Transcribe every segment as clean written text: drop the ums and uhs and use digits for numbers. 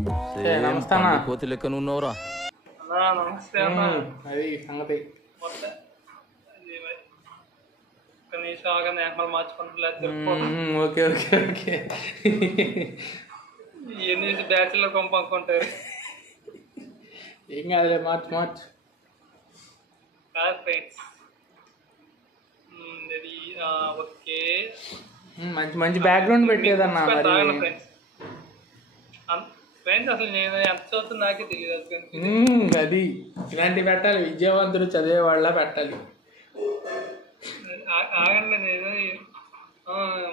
నమస్తే అన్న. కోతి లెక్కన ఉన్నవరా? నమస్తే అన్న. అది సంగతి. Okay okay okay. ఎన్ని బ్యాచ్లో కొంపనుకుంటారు. ఏం కాదులే, మార్చ్ మార్చ్. కాదు ఫ్రెండ్స్, ఓకే మంచి మంచి బ్యాక్గ్రౌండ్ పెట్టేదన్నా మరి. ఫ్రెండ్స్ అసలు నేను ఎంత చదువుతున్నా నాకే తెలియదు. అది ఇలాంటివి పెట్టాలి, విద్యావంతులు చదివే వాళ్ళ పెట్టాలి. ఆగండి, నేను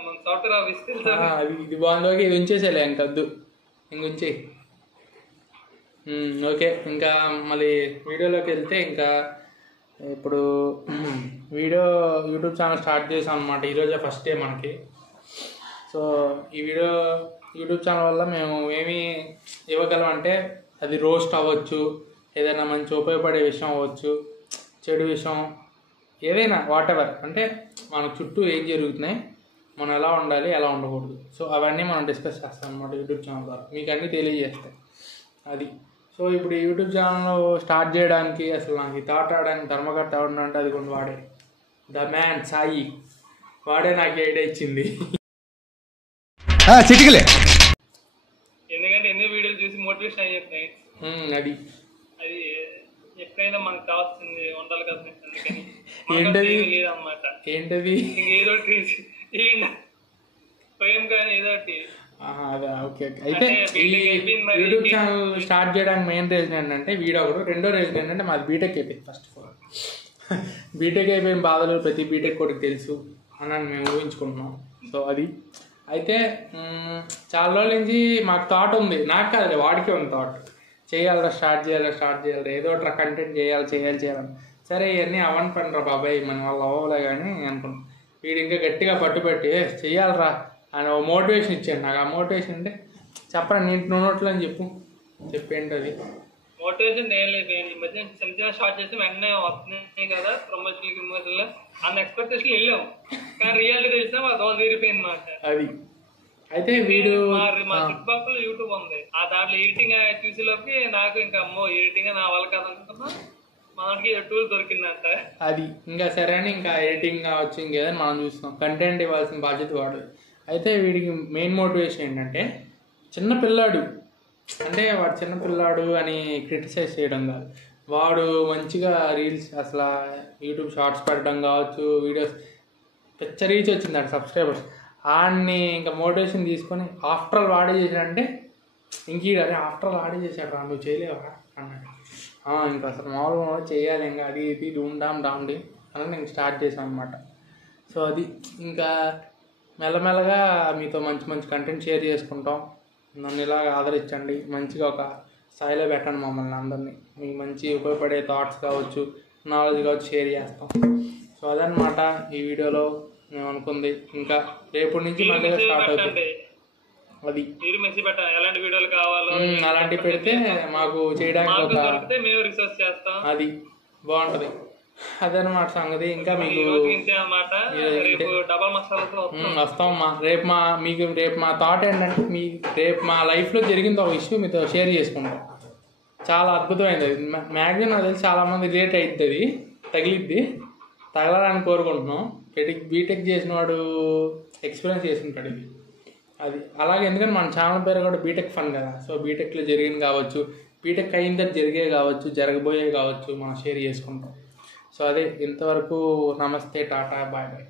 మన సాఫ్ట్వేర్ ఆఫీస్ అది ఇది బాగుంది. ఓకే, ఇది ఉంచేసేలే, ఇంకొద్దు, ఇంకొంచే. ఓకే, ఇంకా మళ్ళీ వీడియోలోకి వెళ్తే, ఇంకా ఇప్పుడు యూట్యూబ్ ఛానల్ స్టార్ట్ చేసాం అనమాట. ఈరోజే ఫస్ట్ డే మనకి. సో ఈ యూట్యూబ్ ఛానల్ వల్ల మేము ఏమి ఇవ్వగలం అంటే, అది రోస్ట్ అవ్వచ్చు, ఏదైనా మంచి ఉపయోగపడే విషయం అవ్వచ్చు, చెడు విషయం, ఏదైనా వాటెవర్, అంటే మనకు చుట్టూ ఏం జరుగుతున్నాయి, మనం ఎలా ఉండాలి, ఎలా ఉండకూడదు, సో అవన్నీ మనం డిస్కస్ చేస్తాం అనమాట యూట్యూబ్ ఛానల్ ద్వారా. మీకు అన్నీ తెలియజేస్తాయి అది. సో ఇప్పుడు ఈ యూట్యూబ్ ఛానల్ స్టార్ట్ చేయడానికి అసలు నాకు ఈ థాట్ రావడానికి ధర్మకర్త ఎవడంటే అది కొన్ని వాడే, ద మ్యాన్ సాయి, వాడే నాకు ఐడియా ఇచ్చింది. ఎందుకంటే ఎన్నో వీడియోలు చూసి మోటివేషన్ అయ్యాయి. అది అది ఎప్పుడైనా మనకు కావాల్సింది ఉండాలి కదా, అందుకని ఏంటది లేదన్నమాట. ఏంటది ఏదో స్వయం కానీ ఏదో ఒకటి. అదే ఓకే ఓకే. అయితే ఈ యూట్యూబ్ ఛానల్ స్టార్ట్ చేయడానికి మెయిన్ రీజన్ ఏంటంటే వీడియో ఒకటి, రెండో రీజన్ ఏంటంటే మాది బీటెక్ అయిపోయింది. ఫస్ట్ ఆఫ్ ఆల్ బీటెక్ అయిపోయిన బాధలు ప్రతి బీటెక్ కూడా తెలుసు అని మేము ఊహించుకుంటున్నాం. సో అది అయితే చాలా రోజుల నుంచి మాకు థాట్ ఉంది, నాకు కాదు వాడికే ఉంది థాట్, చేయాలరా, స్టార్ట్ చేయాలి, ఏదో ఒకటి కంటెంట్ చేయాలని. సరే ఇవన్నీ అవన్నీ పనిరా బాబాయ్, మన వాళ్ళు అవ్వలే కానీ అనుకున్నాం. వీడు ఇంకా గట్టిగా పట్టుబట్టి చెయ్యాలరా అని ఓ మోటివేషన్ ఇచ్చాడు నాకు. ఆ మోటివేషన్ అంటే చెప్పరా, నువ్వు నోట్లో అని చెప్పేంటి అది మోటివేషన్ ఏం లేదు. ఈ మధ్య చిన్న స్టార్ట్ చేసి వెంటనే వస్తున్నాయి కదా ప్రమోషన్లు, అన్న ఎక్స్పెక్టేషన్ వెళ్ళాం, కానీ రియాలిటీ తెలిసినా మా దోశ తీరిపోయింది మాట. అది అయితే వీడు మా చుట్టుపక్కల యూట్యూబ్ ఉంది, ఆ దాంట్లో ఎడిటింగ్ చూసేలోకి నాకు ఇంకా అమ్మో ఎడిటింగ్ నా వాళ్ళ కాదు అనుకున్నా, మనకి టూల్ దొరికిందంట. అది ఇంకా సరే అని ఇంకా ఎడిటింగ్ కావచ్చు, ఇంకేదని మనం చూస్తున్నాం. కంటెంట్ ఇవ్వాల్సిన బాధ్యత వాడు. అయితే వీడికి మెయిన్ మోటివేషన్ ఏంటంటే, చిన్నపిల్లాడు అంటే వాడు చిన్నపిల్లాడు అని క్రిటిసైజ్ చేయడం కాదు, వాడు మంచిగా రీల్స్ అసలు యూట్యూబ్ షార్ట్స్ పెట్టడం కావచ్చు, వీడియోస్ పెద్ద రీచ్ వచ్చింది సబ్స్క్రైబర్స్. ఆడిని ఇంకా మోటివేషన్ తీసుకొని ఆఫ్టర్ ఆల్ వాడే చేశాడంటే, ఇంకీడని ఆఫ్టర్ ఆల్ వాడే చేశాడు రా, నువ్వు చేయలేవా అన్నాడు. ఇంకా అసలు మామూలుగా చేయాలి, ఇంకా అది ఇది డామ్ అని నేను స్టార్ట్ చేశాను అనమాట. సో అది ఇంకా మెల్లమెల్లగా మీతో మంచి మంచి కంటెంట్ షేర్ చేసుకుంటాం. నన్ను ఇలా ఆదరించండి, మంచిగా ఒక స్థాయిలో పెట్టండి మమ్మల్ని అందరినీ. మీకు మంచి ఉపయోగపడే థాట్స్ కావచ్చు, నాలెడ్జ్ కావచ్చు షేర్ చేస్తాం. సో అదనమాట ఈ వీడియోలో మేము అనుకుంది. ఇంకా రేపటి నుంచి మంచిగా స్టార్ట్ అవుతుంది. అది ఎలాంటి వీడియోలు కావాలో అలాంటివి పెడితే మాకు చేయడానికి అది బాగుంటుంది. అదనమాట సంగతి. ఇంకా మీకు వస్తామమ్మా. రేపు మా థాట్ ఏంటంటే, రేపు మా లైఫ్లో జరిగింది ఒక ఇష్యూ మీతో షేర్ చేసుకుంటాం. చాలా అద్భుతమైనది. అది మ్యాక్సిమం నాకు తెలిసి చాలామంది రిలేట్ అవుతుంది, తగలడానికి కోరుకుంటున్నాం. బీటెక్ చేసిన వాడు ఎక్స్పీరియన్స్ చేసుకుంటాడు ఇది. అది అలాగే, ఎందుకంటే మన ఛానల్ పేరు కూడా బీటెక్ ఫన్ కదా. సో బీటెక్లో జరిగింది కావచ్చు, బీటెక్ అయిన తర్వాత జరిగే కావచ్చు, జరగబోయే కావచ్చు, మనం షేర్ చేసుకుంటాం. సో అదే, ఇంతవరకు నమస్తే, టాటా, బాయ్ బాయ్.